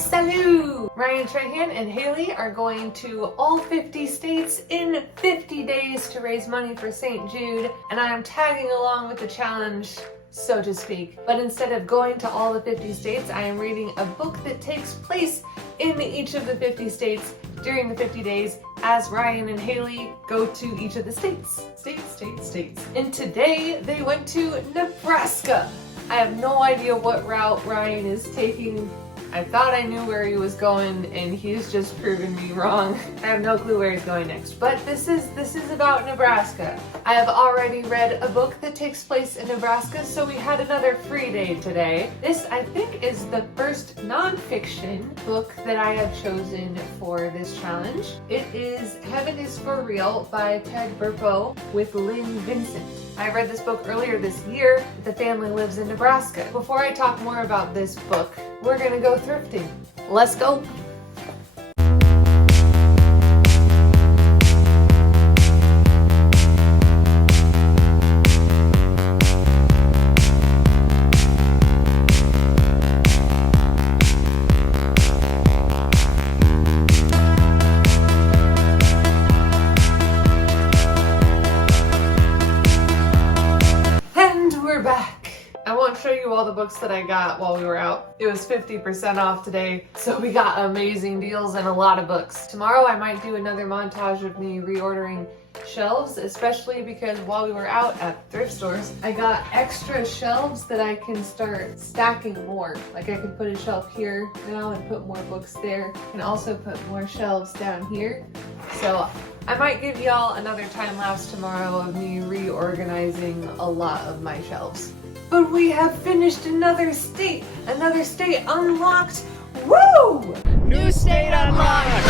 Salut! Ryan Trahan and Haley are going to all 50 states in 50 days to raise money for St. Jude, and I am tagging along with the challenge, so to speak. But instead of going to all the 50 states, I am reading a book that takes place in each of the 50 states during the 50 days as Ryan and Haley go to each of the states. States. And today they went to Nebraska. I have no idea what route Ryan is taking. I thought I knew where he was going, and he's just proven me wrong. I have no clue where he's going next, but this is about Nebraska. I have already read a book that takes place in Nebraska, so we had another free day today. This, I think, is the first nonfiction book that I have chosen for this challenge. It is Heaven is for Real by Ted Burpo with Lynn Vincent. I read this book earlier this year. The family lives in Nebraska. Before I talk more about this book, we're gonna go thrifting. Let's go. Show you all the books that I got while we were out. It was 50% off today, so we got amazing deals and a lot of books. Tomorrow I might do another montage of me reordering shelves, especially because while we were out at thrift stores, I got extra shelves that I can start stacking more. Like I could put a shelf here now and put more books there, and also put more shelves down here. So I might give y'all another time lapse tomorrow of me reorganizing a lot of my shelves. But we have finished another state unlocked. Woo! New state unlocked!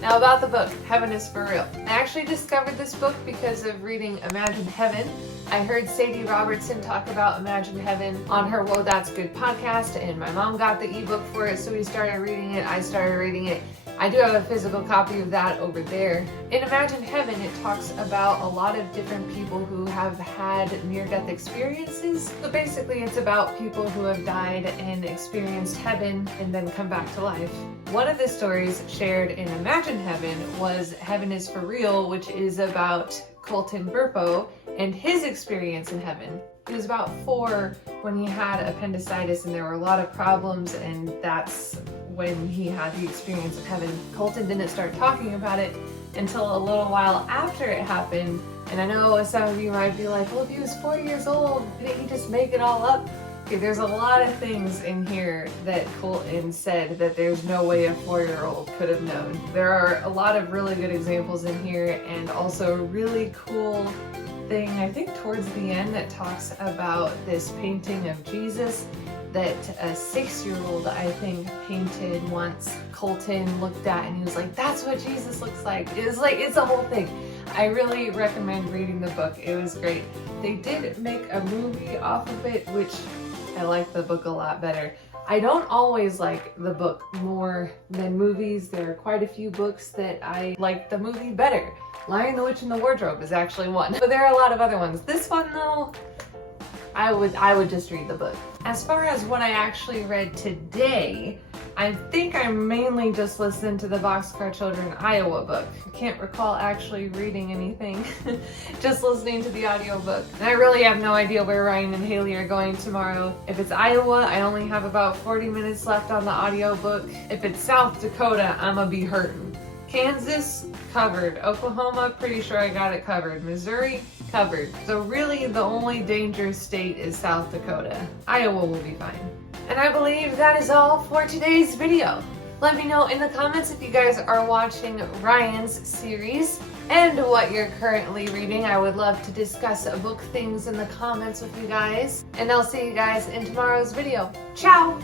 Now about the book, Heaven is for Real. I actually discovered this book because of reading Imagine Heaven. I heard Sadie Robertson talk about Imagine Heaven on her Whoa That's Good podcast, and my mom got the ebook for it, so we started reading it. I started reading it. I do have a physical copy of that over there. In Imagine Heaven, it talks about a lot of different people who have had near-death experiences. So basically, it's about people who have died and experienced heaven and then come back to life. One of the stories shared in Imagine Heaven was Heaven is for Real, which is about Colton Burpo and his experience in heaven. He was about 4 when he had appendicitis, and there were a lot of problems, and that's when he had the experience of heaven. Colton didn't start talking about it until a little while after it happened. And I know some of you might be like, well, if he was 4 years old, didn't he just make it all up? Okay, there's a lot of things in here that Colton said that there's no way a 4-year-old could have known. There are a lot of really good examples in here, and also a really cool thing, I think towards the end, that talks about this painting of Jesus that a 6-year-old, I think, painted once. Colton looked at and he was like, that's what Jesus looks like. It's a whole thing. I really recommend reading the book. It was great. They did make a movie off of it, which I like the book a lot better. I don't always like the book more than movies. There are quite a few books that I like the movie better. Lion, the Witch, and the Wardrobe is actually one. But there are a lot of other ones. This one, though, I would just read the book. As far as what I actually read today, I think I mainly just listened to the Boxcar Children Iowa book. I can't recall actually reading anything, just listening to the audiobook. And I really have no idea where Ryan and Haley are going tomorrow. If it's Iowa, I only have about 40 minutes left on the audiobook. If it's South Dakota, I'ma be hurting. Kansas, covered. Oklahoma, pretty sure I got it covered. Missouri, covered. So really the only dangerous state is South Dakota. Iowa will be fine. And I believe that is all for today's video. Let me know in the comments if you guys are watching Ryan's series and what you're currently reading. I would love to discuss book things in the comments with you guys. And I'll see you guys in tomorrow's video. Ciao!